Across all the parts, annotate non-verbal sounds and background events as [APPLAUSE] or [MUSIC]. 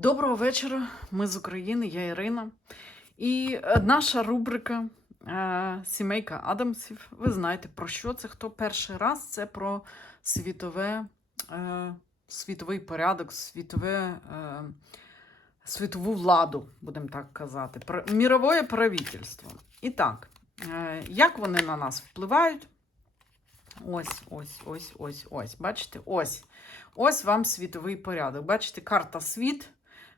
Доброго вечора. Ми з України, я Ірина. І наша рубрика е, Сімейка Адамсів. Ви знаєте, про що це? Хто перший раз? Це про світове, е, світовий порядок, світове, е, світову владу, будемо так казати, про, мірове правительство. І так, як вони на нас впливають? Ось, ось, ось, ось, ось. Бачите? Ось. Ось вам світовий порядок. Бачите, карта світ,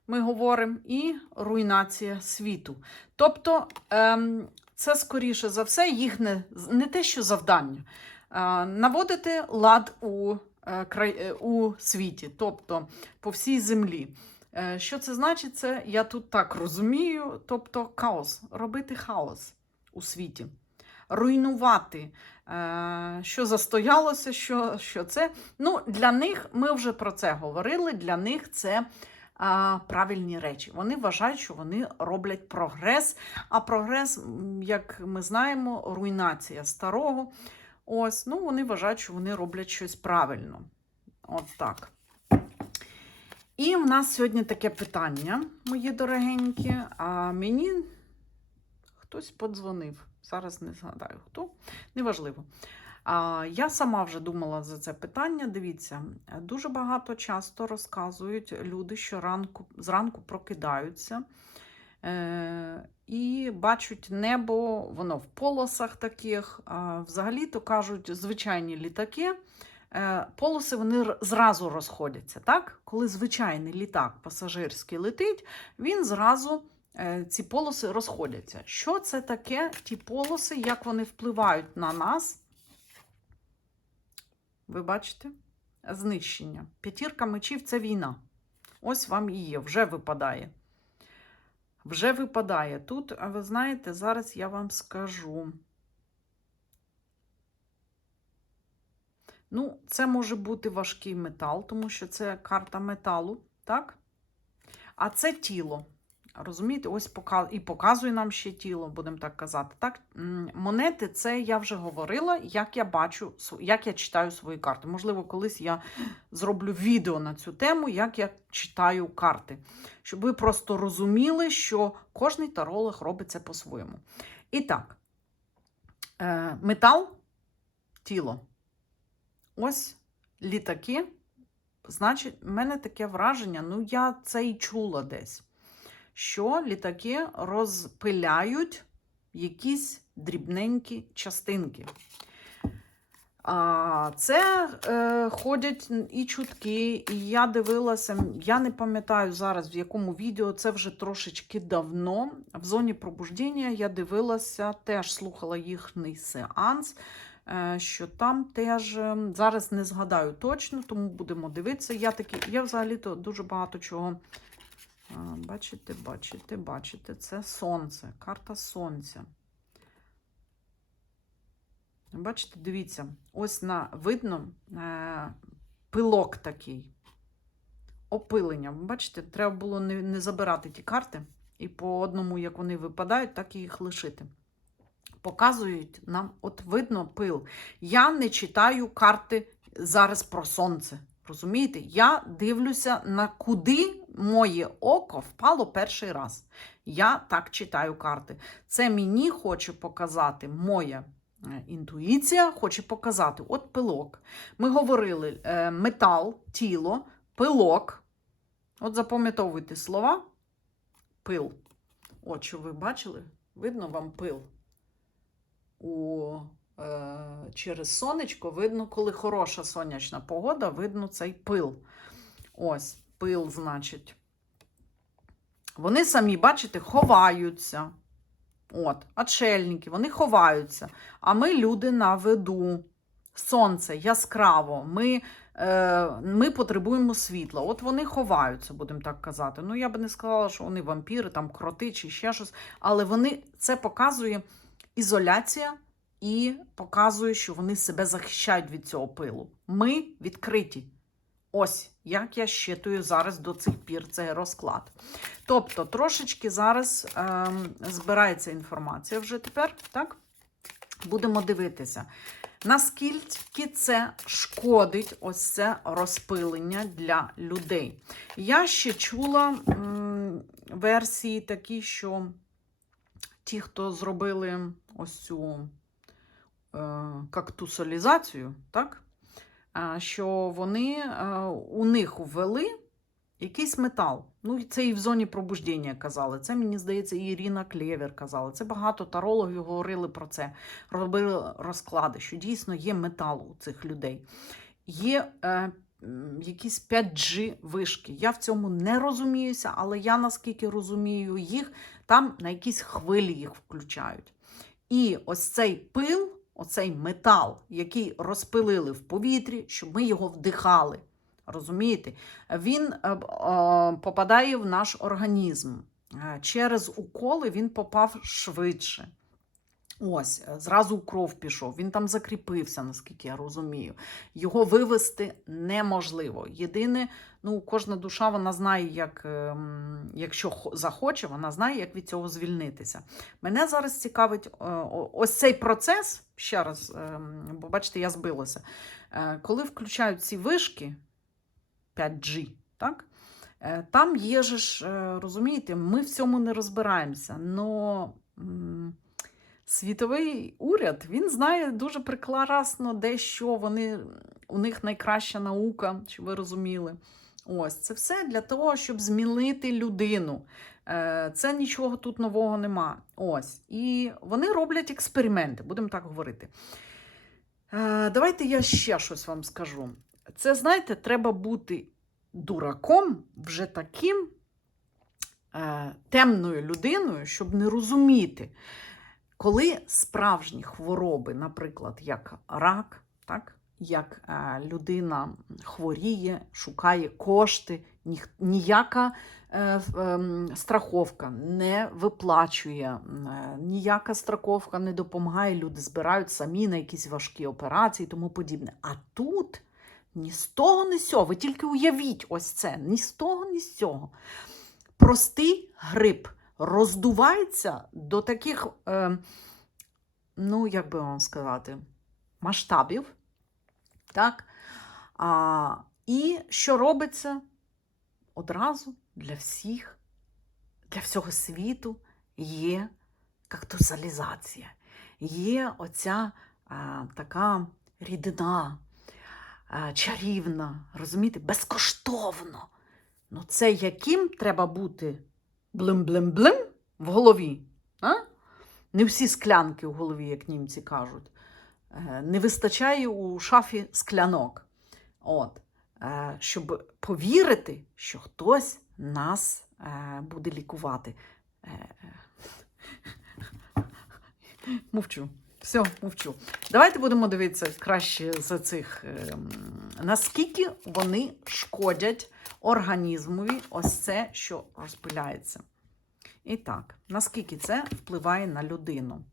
ми говоримо, і руйнація світу. Тобто, ем, це, скоріше за все, їхнє не те, що завдання. Наводити лад у, е, е, у світі, тобто по всій землі. Е, що це значить? Це я тут так розумію, тобто хаос, робити хаос у світі. Руйнувати, що застоялося, що, що це. Ну, Для них ми вже про це говорили. Для них це правильні речі. Вони вважають, що вони роблять прогрес. А прогрес, як ми знаємо, руйнація старого. Ось, ну вони вважають, що вони роблять щось правильно. От так. І в нас сьогодні таке питання, мої дорогенькі. А мені хтось подзвонив. Зараз не згадаю хто, неважливо. Я сама вже думала за це питання. Дивіться, дуже багато часто розказують люди, що ранку, зранку прокидаються е, і бачать небо, воно в полосах таких. Взагалі-то кажуть, звичайні літаки. е, Полоси вони зразу розходяться. Так? Коли звичайний літак пасажирський летить, він зразу е, ці полоси розходяться. Що це таке? Ті полоси, як вони впливають на нас? Ви бачите? Знищення. П'ятірка мечів це війна. Ось вам є, вже випадає. Вже випадає. Тут, ви знаєте, зараз я вам скажу. Ну, це може бути важкий метал, тому що це карта металу, так? А це тіло. Розумієте, ось і показує нам ще тіло, будемо так казати. Так, монети, це я вже говорила, як я бачу, як я читаю свої карти. Можливо, колись я зроблю відео на цю тему, як я читаю карти. Щоб ви просто розуміли, що кожний таролог робить це по-своєму. І так, е, метал, тіло. Ось літаки. Значить, в мене таке враження, ну я це і чула десь що літаки розпиляють якісь дрібненькі частинки. А, Це е, ходять і чутки, і я дивилася, я не пам'ятаю зараз, в якому відео, це вже трошечки давно. В зоні пробуждення я дивилася, теж слухала їхній сеанс, е, що там теж е, зараз не згадаю точно, тому будемо дивитися. Я я взагалі-то дуже багато чого. Бачите, бачите, бачите, це сонце, карта сонця. Бачите, дивіться, ось на видно е, пилок такий. Опилення. Бачите, треба було не, не забирати ті карти, і по одному, як вони випадають, так і їх лишити. Показують нам, от видно пил. Я не читаю карти зараз про сонце. Розумієте? Я дивлюся, на куди моє око впало перший раз. Я так читаю карти. Це мені хоче показати моя е, інтуїція, хоче показати от пилок. Ми говорили е, метал, тіло, пилок. От запам'ятовуйте слова. Пил. От що ви бачили? Видно вам пил? У е, через сонечко видно, коли хороша сонячна погода, видно цей пил. Ось, пил, значить. Вони самі, бачите, ховаються. От, отшельники, вони ховаються. А ми люди на виду. Сонце яскраво. Ми, е, ми потребуємо світла. От вони ховаються, будемо так казати. Ну, я би не сказала, що вони вампіри, там кроти чи ще щось. Але вони це показує ізоляція і показує, що вони себе захищають від цього пилу. Ми відкриті. Ось як я щитую зараз до цих пір цей розклад. Тобто, трошечки зараз ем, збирається інформація вже тепер, так? Будемо дивитися. Наскільки це шкодить ось це розпилення для людей? Я ще чула м, версії такі, що ті, хто зробили ось цю е, кактусалізацію, так? А, що вони е, у них ввели якийсь метал. Ну, це і в зоні пробуждення казали. Це, мені здається, і Ірина Клєвер казала. Це багато тарологів говорили про це, робили розклади, що дійсно є метал у цих людей. Є е, якісь 5G вишки. Я в цьому не розуміюся, але я наскільки розумію їх, там на якісь хвилі їх включають. І ось цей пил, оцей метал, який розпилили в повітрі, щоб ми його вдихали. Розумієте? Він е, е, попадає в наш організм. Е, Через уколи він попав швидше. Ось, е, зразу в кров пішов. Він там закріпився, наскільки я розумію. Його вивести неможливо. Єдине, ну, кожна душа вона знає, як, ем, якщо захоче, вона знає, як від цього звільнитися. Мене зараз цікавить е, ось цей процес. Ще раз, ем, бо бачите, я збилася. Е, Коли включають ці вишки 5G, так? Там є ж, розумієте, ми в цьому не розбираємося. Но світовий уряд він знає дуже прекрасно, де що вони, у них найкраща наука, щоб ви розуміли. Ось це все для того, щоб змінити людину. Е, Це нічого тут нового нема. Ось. І вони роблять експерименти, будемо так говорити. Е, Давайте я ще щось вам скажу. Це, знаєте, треба бути дураком вже таким е, темною людиною, щоб не розуміти, коли справжні хвороби, наприклад, як рак, так, як е, людина хворіє, шукає кошти, ніяка е, ем, страховка не виплачує, е, ніяка страховка не допомагає, люди збирають самі на якісь важкі операції і тому подібне. А тут ні з того, ні з цього. Ви тільки уявіть ось це, ні з того, ні з цього. Простий грип роздувається до таких, е, ну, як би вам сказати, масштабів. Так? А, і що робиться одразу для всіх, для всього світу є кактусалізація, є оця а, така рідина а, чарівна, розумієте, безкоштовно. Ну, це яким треба бути блим-блим-блим в голові? А? Не всі склянки в голові, як німці кажуть. Е, Не вистачає у шафі склянок. От. Е, Щоб повірити, що хтось нас е, буде лікувати. [LAUGHS] Мовчу. Все, мовчу. Давайте будемо дивитися краще за цих, ем, наскільки вони шкодять організмові ось це, що розпиляється. І так, наскільки це впливає на людину?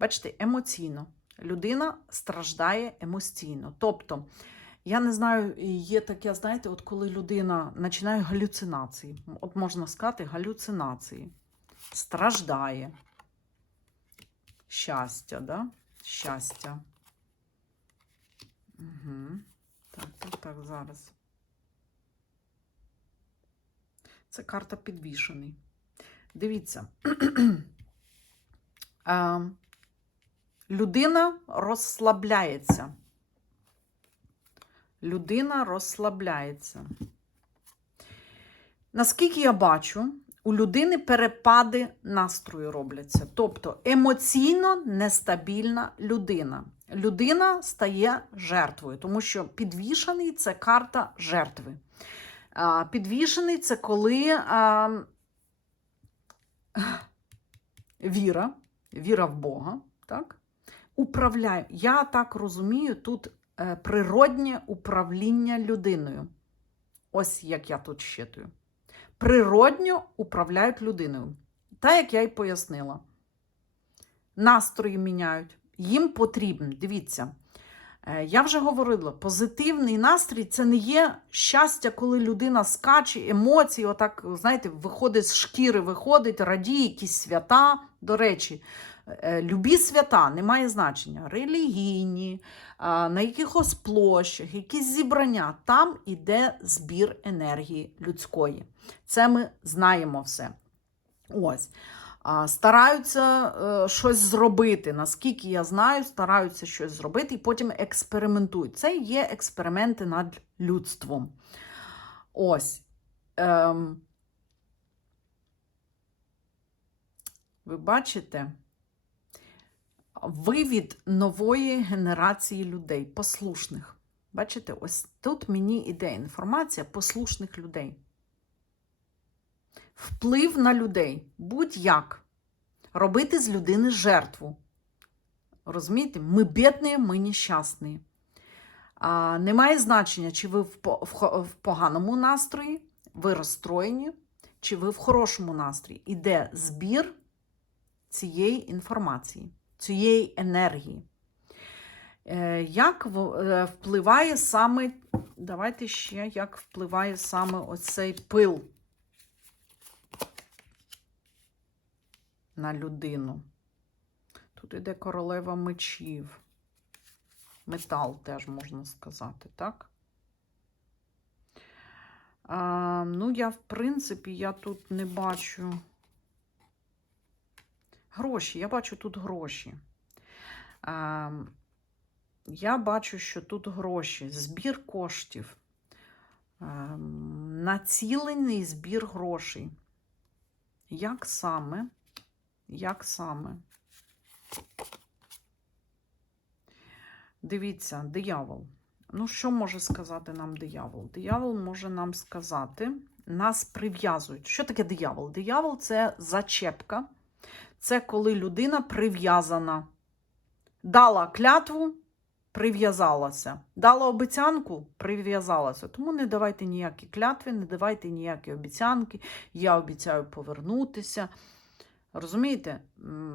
Бачите, емоційно. Людина страждає емоційно. Тобто, я не знаю, є таке, знаєте, от коли людина починає галюцинації, от можна сказати, галюцинації, страждає. Щастя, да? Щастя. Угу. Так, так, так, зараз. Це карта підвішений. Дивіться. а, [CLEARS THROAT] людина розслабляється. Людина розслабляється. Наскільки я бачу, у людини перепади настрою робляться. Тобто емоційно нестабільна людина. Людина стає жертвою, тому що підвішений це карта жертви. Підвішений це коли а, [SIGHS] віра, віра в Бога, так? управляє. Я так розумію, тут е, природнє управління людиною. Ось як я тут щитую. Природньо управляють людиною. Так, як я й пояснила. Настрої міняють. Їм потрібен, дивіться, я вже говорила, позитивний настрій це не є щастя, коли людина скаче, емоції, отак, знаєте, виходить з шкіри, виходить, радіє, якісь свята. До речі, е, любі свята, немає значення, релігійні, на якихось площах, якісь зібрання, там іде збір енергії людської. Це ми знаємо все. Ось. Стараються е, щось зробити. Наскільки я знаю, стараються щось зробити і потім експериментують. Це є експерименти над людством. Ось. Ем. Ви бачите? Вивід нової генерації людей, послушних. Бачите, ось тут мені іде інформація послушних людей. Вплив на людей. Будь-як. Робити з людини жертву. Розумієте? Ми бідні, ми нещасні. А, немає значення, чи ви в, поганому настрої, ви розстроєні, чи ви в хорошому настрої. Іде збір цієї інформації, цієї енергії. Е, Як е, впливає саме, давайте ще, як впливає саме оцей пил на людину. Тут іде королева мечів. Метал теж можна сказати, так? А, ну, я, в принципі, я тут не бачу. Гроші, я бачу тут гроші. А, я бачу, що тут гроші, збір коштів, націлений збір грошей. Як саме? Як саме? Дивіться, диявол. Ну, що може сказати нам диявол? Диявол може нам сказати, нас прив'язують. Що таке диявол? Диявол це зачепка. Це коли людина прив'язана. Дала клятву, прив'язалася. Дала обіцянку, прив'язалася. Тому не давайте ніякі клятви, не давайте ніякі обіцянки. Я обіцяю повернутися. Розумієте?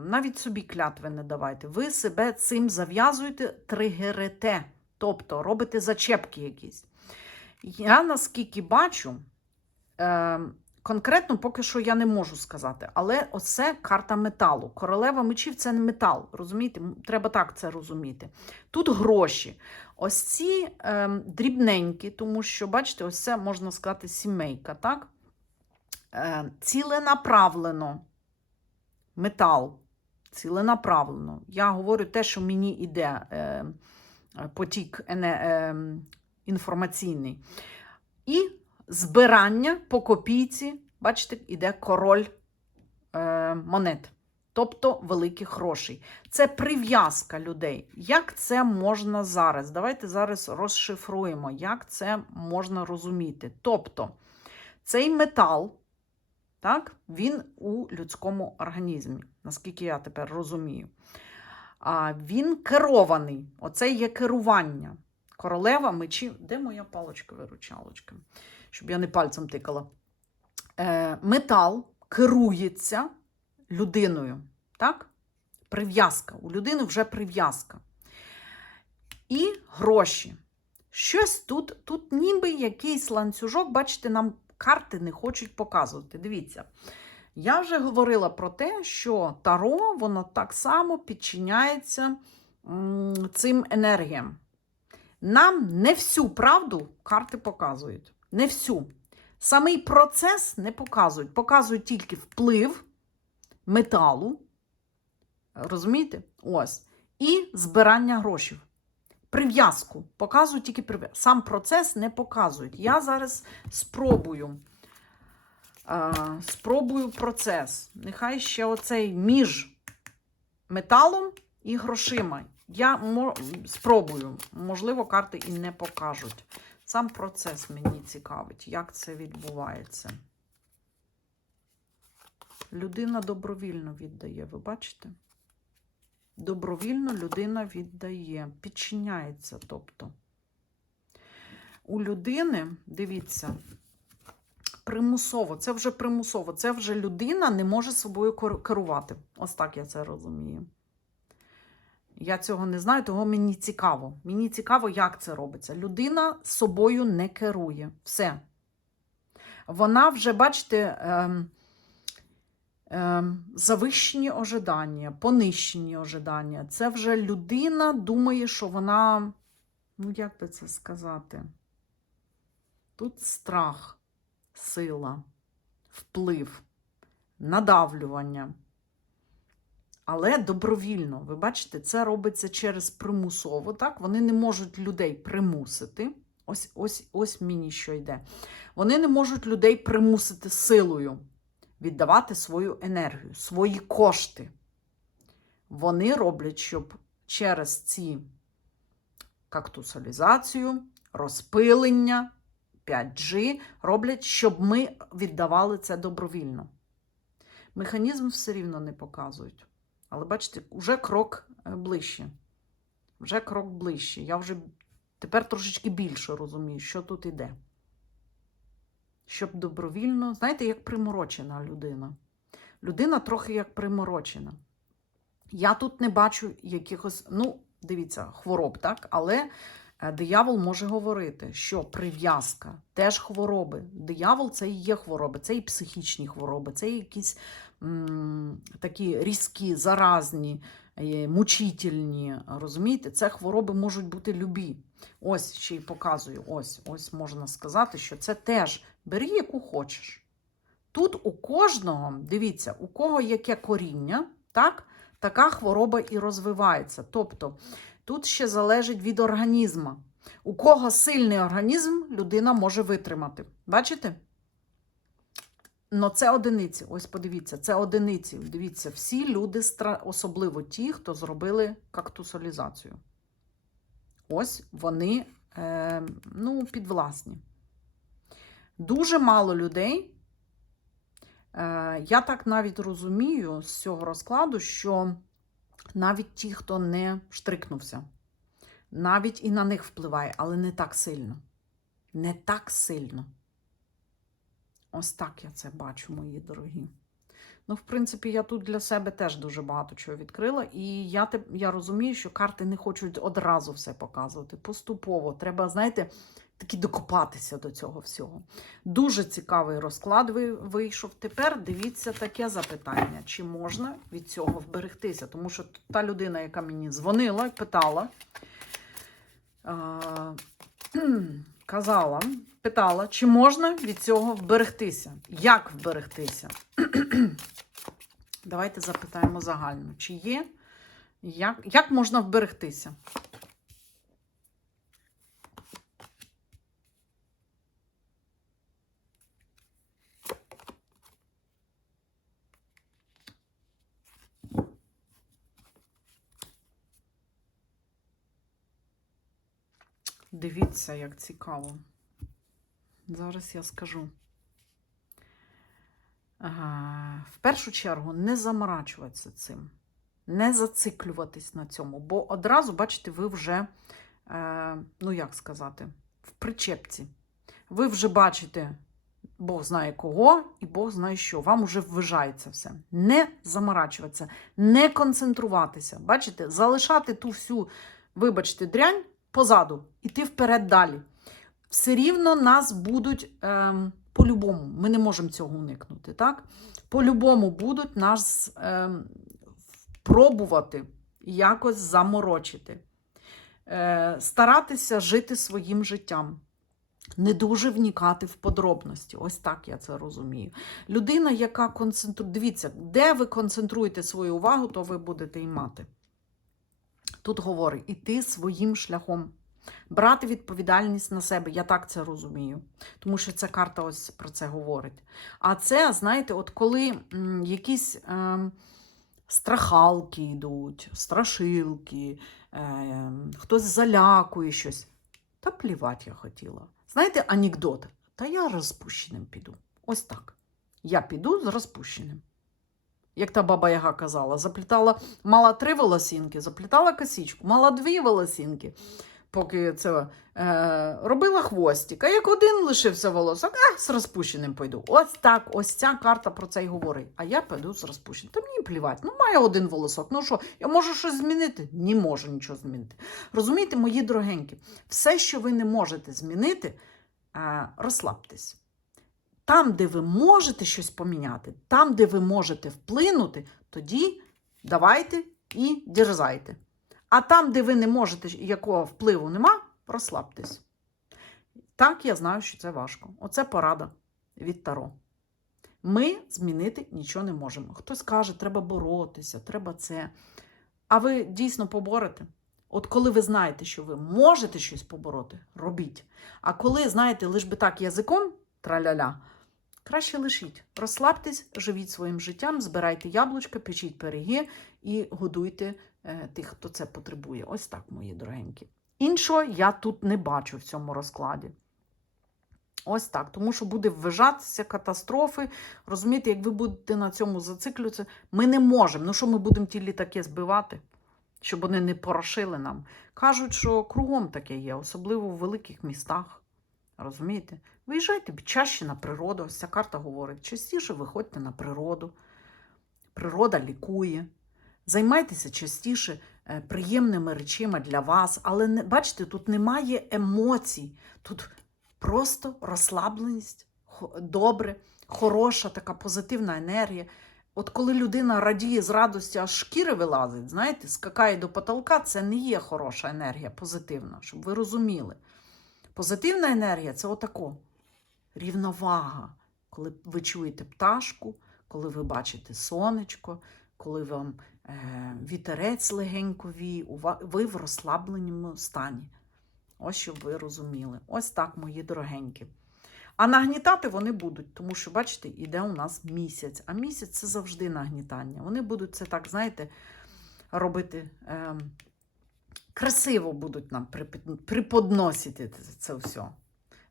Навіть собі клятви не давайте. Ви себе цим зав'язуєте, тригерите, тобто робите зачепки якісь. Я наскільки бачу, е, конкретно поки що я не можу сказати, але оце карта металу. Королева мечів це не метал. Розумієте? Треба так це розуміти. Тут гроші. Ось ці е, дрібненькі, тому що, бачите, ось це можна сказати сімейка, так? Е, ціленаправлено метал ціленаправлено. Я говорю те, що мені йде е, потік ене, е, інформаційний. І збирання по копійці, бачите, іде король е, монет. Тобто великих грошей. Це прив'язка людей. Як це можна зараз? Давайте зараз розшифруємо, як це можна розуміти. Тобто, цей метал, так, він у людському організмі, наскільки я тепер розумію. А, він керований. Оце є керування. Королева мечів. Де моя паличка-виручалочка? Щоб я не пальцем тикала. Е, метал керується людиною. Так? Прив'язка. У людини вже прив'язка. І гроші. Щось тут, тут ніби якийсь ланцюжок, бачите, нам карти не хочуть показувати. Дивіться. Я вже говорила про те, що таро, воно так само підчиняється цим енергіям. Нам не всю правду карти показують. Не всю. Самий процес не показують. Показують тільки вплив металу. Розумієте? Ось. І збирання грошей. Прив'язку. Показують тільки прив'язку. Сам процес не показують. Я зараз спробую. е, спробую процес. Нехай ще оцей між металом і грошима. Я спробую. Можливо, карти і не покажуть. Сам процес мені цікавить, як це відбувається. Людина добровільно віддає, ви бачите? Добровільно людина віддає, підчиняється. Тобто. У людини, дивіться, примусово, це вже примусово, це вже людина не може собою керувати. Ось так я це розумію. Я цього не знаю, того мені цікаво. Мені цікаво, як це робиться. Людина собою не керує. Все. Вона вже, бачите, ем, завищені ожидання, понищені ожидання. Це вже людина думає, що вона, ну як би це сказати? Тут страх, сила, вплив, надавлювання. Але добровільно, ви бачите, це робиться через примусово. Так? Вони не можуть людей примусити. Ось, ось, ось мені що йде. Вони не можуть людей примусити силою віддавати свою енергію, свої кошти. Вони роблять, щоб через ці кактусалізацію, розпилення, 5G роблять, щоб ми віддавали це добровільно. Механізм все рівно не показують. Але бачите, вже крок е, ближче. Вже крок ближче. Я вже тепер трошечки більше розумію, що тут іде. Щоб добровільно, знаєте, як приморочена людина. Людина трохи як приморочена. Я тут не бачу якихось, ну, дивіться, хвороб, так? Але е, диявол може говорити, що прив'язка теж хвороби. Диявол це і є хвороби, це і психічні хвороби, це і якісь м, такі різкі, заразні, е, мучительні. Розумієте, це хвороби можуть бути любі. Ось ще й показую. Ось, ось можна сказати, що це теж бери, яку хочеш. Тут у кожного, дивіться, у кого яке коріння, так, така хвороба і розвивається. Тобто тут ще залежить від організму. У кого сильний організм, людина може витримати. Бачите? Но це одиниці. Ось подивіться, це одиниці. Дивіться, всі люди, особливо ті, хто зробили кактусалізацію. Ось вони е, ну, підвласні. Дуже мало людей. Е, я так навіть розумію з цього розкладу, що навіть ті, хто не штрикнувся, навіть і на них впливає, але не так сильно. Не так сильно. Ось так я це бачу, мої дорогі. Ну, в принципі, я тут для себе теж дуже багато чого відкрила, і я, я розумію, що карти не хочуть одразу все показувати. Поступово. Треба, знаєте, таки докопатися до цього всього. Дуже цікавий розклад вийшов. Тепер дивіться таке запитання: чи можна від цього вберегтися? Тому що та людина, яка мені дзвонила і питала, казала, питала, чи можна від цього вберегтися? Як вберегтися? Давайте запитаємо загально, чи є, як, як можна вберегтися? Дивіться, як цікаво. Зараз я скажу. Ага. В першу чергу не заморачуватися цим, не зациклюватись на цьому, бо одразу, бачите, ви вже, е, ну як сказати, в причепці. Ви вже бачите, Бог знає кого, і Бог знає що. Вам вже ввижається все. Не заморачуватися, не концентруватися. Бачите, залишати ту всю, вибачте, дрянь позаду, іти вперед далі. Все рівно нас будуть ем, по-любому, ми не можемо цього уникнути. так? По-любому будуть нас ем, пробувати якось заморочити, е, старатися жити своїм життям. Не дуже вникати в подробності. Ось так я це розумію. Людина, яка концентрує. Дивіться, де ви концентруєте свою увагу, то ви будете і мати. Тут говорить, іти своїм шляхом, брати відповідальність на себе. Я так це розумію. Тому що ця карта ось про це говорить. А це, знаєте, от коли якісь ем, страхалки йдуть, страшилки, е, хтось залякує щось. Та плівать я хотіла. Знаєте, анекдот. Та я розпущеним піду. Ось так. Я піду з розпущеним. Як та баба Яга казала, заплітала, мала три волосінки, заплітала косічку, мала дві волосінки, поки це е, робила хвостик. А як один лишився волосок, а з розпущеним пойду. Ось так, ось ця карта про це й говорить. А я піду з розпущеним. Та мені плівать, ну має один волосок. Ну що, я можу щось змінити? Не можу нічого змінити. Розумієте, мої дорогенькі, все, що ви не можете змінити, е, розслабтесь. Там, де ви можете щось поміняти, там, де ви можете вплинути, тоді давайте і дерзайте. А там, де ви не можете, якого впливу нема, розслабтесь. Так, я знаю, що це важко. Оце порада від Таро. Ми змінити нічого не можемо. Хтось каже, треба боротися, треба це. А ви дійсно поборете. От коли ви знаєте, що ви можете щось побороти, робіть. А коли, знаєте, лиш би так язиком траляля, краще лишіть. Розслабтесь, живіть своїм життям, збирайте яблучка, печіть пироги і годуйте е, тих, хто це потребує. Ось так, мої дорогенькі. Іншого я тут не бачу в цьому розкладі. Ось так, тому що буде ввижатися катастрофи. Розумієте, як ви будете на цьому зациклюватися, ми не можемо. Ну що ми будемо ті літаки збивати, щоб вони не порошили нам. Кажуть, що кругом таке є, особливо в великих містах. Розумієте? Виїжджайте чаще на природу. Ця карта говорить, частіше виходьте на природу. Природа лікує. Займайтеся частіше е, приємними речами для вас, але не, бачите, тут немає емоцій. Тут просто розслабленість, добре, хороша така позитивна енергія. От коли людина радіє з радості, аж шкіри вилазить, знаєте, скакає до потолка, це не є хороша енергія, позитивна, щоб ви розуміли. Позитивна енергія це отако. Рівновага. Коли ви чуєте пташку, коли ви бачите сонечко, коли вам е, вітерець легенько ва- ви в розслабленому стані. Ось щоб ви розуміли. Ось так, мої дорогенькі. А нагнітати вони будуть, тому що, бачите, іде у нас місяць. А місяць це завжди нагнітання. Вони будуть це так, знаєте, робити е, красиво будуть нам приподносити це все.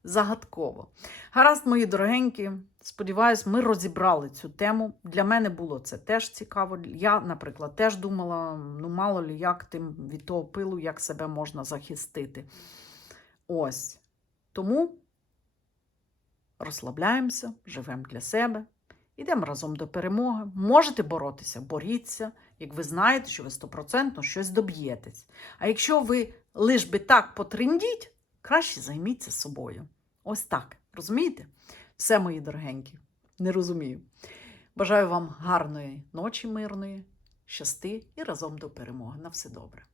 Загадково. Гаразд, мої дорогенькі. Сподіваюсь, ми розібрали цю тему. Для мене було це теж цікаво. Я, наприклад, теж думала, ну мало лі як тим від того пилу, як себе можна захистити. Ось. Тому розслабляємося, живемо для себе, йдемо разом до перемоги. Можете боротися, боріться, як ви знаєте, що ви стопроцентно щось доб'єтесь. А якщо ви лиш би так потрендіть, краще займіться собою. Ось так. Розумієте? Все, мої дорогенькі. Не розумію. Бажаю вам гарної ночі мирної, щасти і разом до перемоги. На все добре.